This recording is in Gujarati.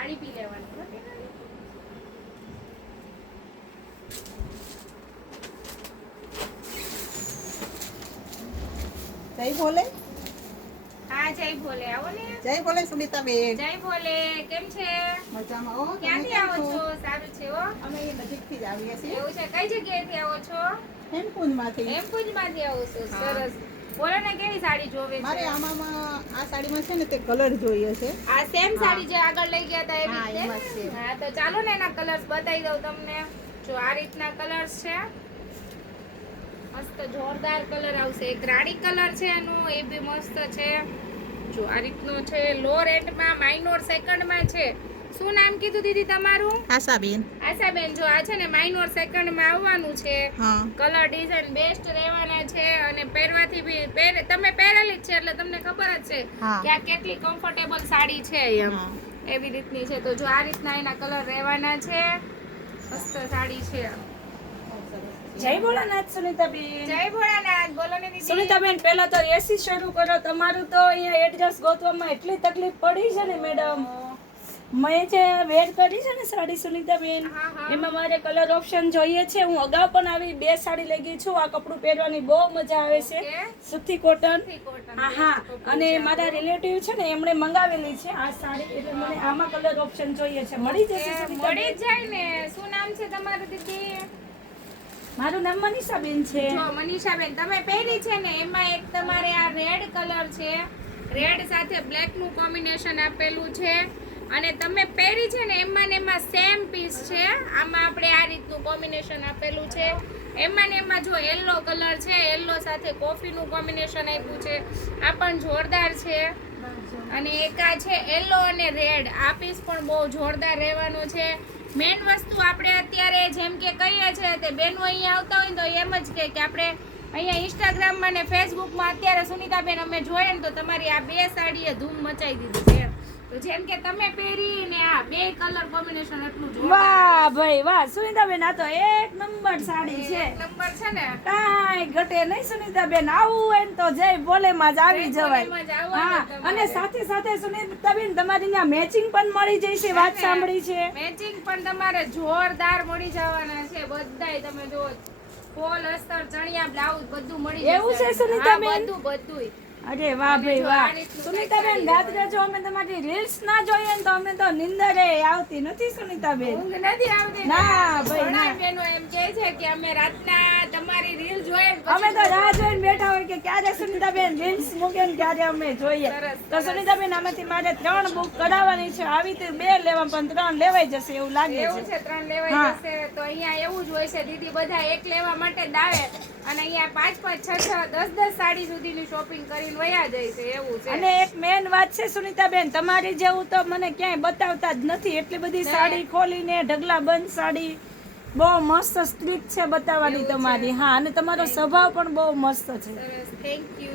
પાણી પી લેવાનું. જય ભોલે. હા જય ભોલે. આવો ને. જય ભોલે સુનીતાબેન. જય ભોલે. કેમ છે? મજામાં હો. ક્યાંથી આવો છો? સારું છે હો. અમે એ નજીકથી જ આવીએ છીએ. એવું છે. કઈ જગ્યાએથી આવો છો? હેમકુંજમાંથી. હેમકુંજમાંથી આવો છો. સરસ. બોલો ને કેવી સાડી જોવે છે? મારે આમાં આ સાડીમાં છે ને તે કલર જોઈએ છે. આ સેમ સાડી જે આગળ લઈ ગયા હતા હા, એવી એમાં જ છે. છે. હા તો ચાલો ને એના કલર્સ બતાવી દઉં તમને. જો આ રીતના કલર્સ છે. મસ્ત જોરદાર કલર આવશે. એક રાણી કલર છે એનું, એ બી મસ્ત છે. જો આ રીતનો છે. લો રેન્ટમાં માઇનોર સેકન્ડમાં છે. શું નામ કીધું દીદી તમારું? આશાબેન. આશાબેન. જો આ છે ને માઇનોર સેકન્ડમાં આવવાનું છે. હા. કલર ડિઝાઇન બેસ્ટ રહેવાના છે અને પહેરવાથી બી તમે પહેરેલી જ છે એટલે તમને ખબર જ છે હા. કે આ કેટલી કમ્ફર્ટેબલ સાડી છે એમ. હા. એવી રીતની છે. તો જો આ રીતના એના કલર રહેવાના છે. મસ્ત સાડી છે. જય ભોળાનાથ સુનીતાબેન. જય ભોળાનાથ. બોલો ને દીદી. સુનીતાબેન પહેલા તો એસી શરૂ કરો. તમારું તો અહીંયા એડ્રેસ ગોતવામાં એટલી તકલીફ પડી છે ને મેડમ. મેં જે વેર કરી છે ને સાડી સુનીતાબેન, હા, હા. એમાં મારે કલર ઓપ્શન જોઈએ છે. હું અગાઉ પણ આવી 2 સાડી લઈ ગઈ છું. આ કપડું પહેરવાની બહુ મજા આવે છે. ઓકે. સુતી કોટન. સુતી કોટન. હા હા. અને મારા રિલેટિવ છે ને એમણે મંગાવેલી છે આ સાડી, એટલે મને આમાં કલર ઓપ્શન જોઈએ છે. મળી જશે મળી સુનીતાબેન? જ જાય ને. શું નામ છે તમારું દીદી? મારું નામ મનીષાબેન છે. જો મનીષાબેન તમે પહેરી છે ને એમાં એક તમારે આ રેડ કલર છે. રેડ સાથે બ્લેક નું કોમ્બિનેશન આપેલું છે અને તમે પહેરી છે ને એમાં સેમ પીસ છે. આમાં આપણે આ રીતનું કોમ્બિનેશન આપેલું છે. એમાં જો યલો કલર છે, યલો સાથે કોફી નું કોમ્બિનેશન આપ્યું છે. આ પણ જોરદાર છે. અને એક આ છે યલો અને રેડ. આ પીસ પણ બહુ જોરદાર રહેવાનો છે. મેન વસ્તુ આપણે અત્યારે જેમ કે કહીએ છીએ તે બેનો અહીંયા આવતા હોય ને તો એમ જ કે આપણે અહીંયા ઇન્સ્ટાગ્રામમાં ને ફેસબુકમાં અત્યારે સુનીતાબેન અમે જોઈએ ને તો તમારી આ 2 સાડીએ ધૂમ મચાઈ દીધી છે. તો જેમ કે તમે પહેરી ને આ 2 કલર કોમ્બિનેશન એટલું જોરદાર વાહ ભાઈ વાહ સુનીતાબેન, આ તો એક નંબર સાડી છે. એક નંબર છે ને. કાંઈ ઘટે નહીં સુનીતાબેન. આવું હોય ને તો જય ભોલેમાં જ આવી જય જવાય. ભોલેમાં જ આવવાનું હા. તમારે. અને સાથે સાથે સુનીતાબેન તમારી ત્યાં મેચિંગ પણ મળી જશે. વાત સાંભળી છે. મેચિંગ પણ તમારે જોરદાર મળી જવાના છે. બધાય તમે જો ફોલ અસ્તર ચણિયા બ્લાઉઝ બધું મળી જશે. એવું છે હા, સુનીતાબેન? બધુંય. અરે વાહ અને ભાઈ જો વાહ આ રીતનું સુનીતાબેન, કંઈક રાત્રે જો અમે તમારી રીલ્સ ના જોઈએ ને તો અમે તો નિંદરે આવતી નથી સુનીતાબેન. ઊંઘ નથી આવતી ને. ના, ભાઈ, ઘણા ના. બહેનો એમ કહે છે કે અમે રાતના તમારી રીલ જોઈએ ને અમે પછી તો રાહ જોઈને બેઠા હોય કે ક્યારે સુનીતાબેન રીલ્સ મૂકે ને ક્યારે અમે જોઈએ. સરસ, તો સુનીતાબેન આમાંથી મારે 3 બુક કરાવવાની છે. આવી રીતે 2 લેવા પણ 3 લેવાઈ જશે એવું લાગે એવું છે. છે 3 લેવાઈ હા. જશે. તો અહીંયા એવું જ હોય છે દીદી, બધા એક લેવા માટે જ આવે અને અહીંયા 5 6 10 સાડી સુધીની શોપિંગ કરીને વયા જાય છે. એવું છે. અને એક મેન વાત છે સુનીતાબેન, તમારી જેવું તો મને ક્યાંય બતાવતા જ નથી. એટલી બધી સાડી ખોલીને ઢગલા બંધ સાડી બહુ મસ્ત સ્ટ્રીક છે બતાવવાની એવું છે. તમારી. હા. અને તમારો સ્વભાવ પણ બહુ મસ્ત છે. સરસ. Thank you.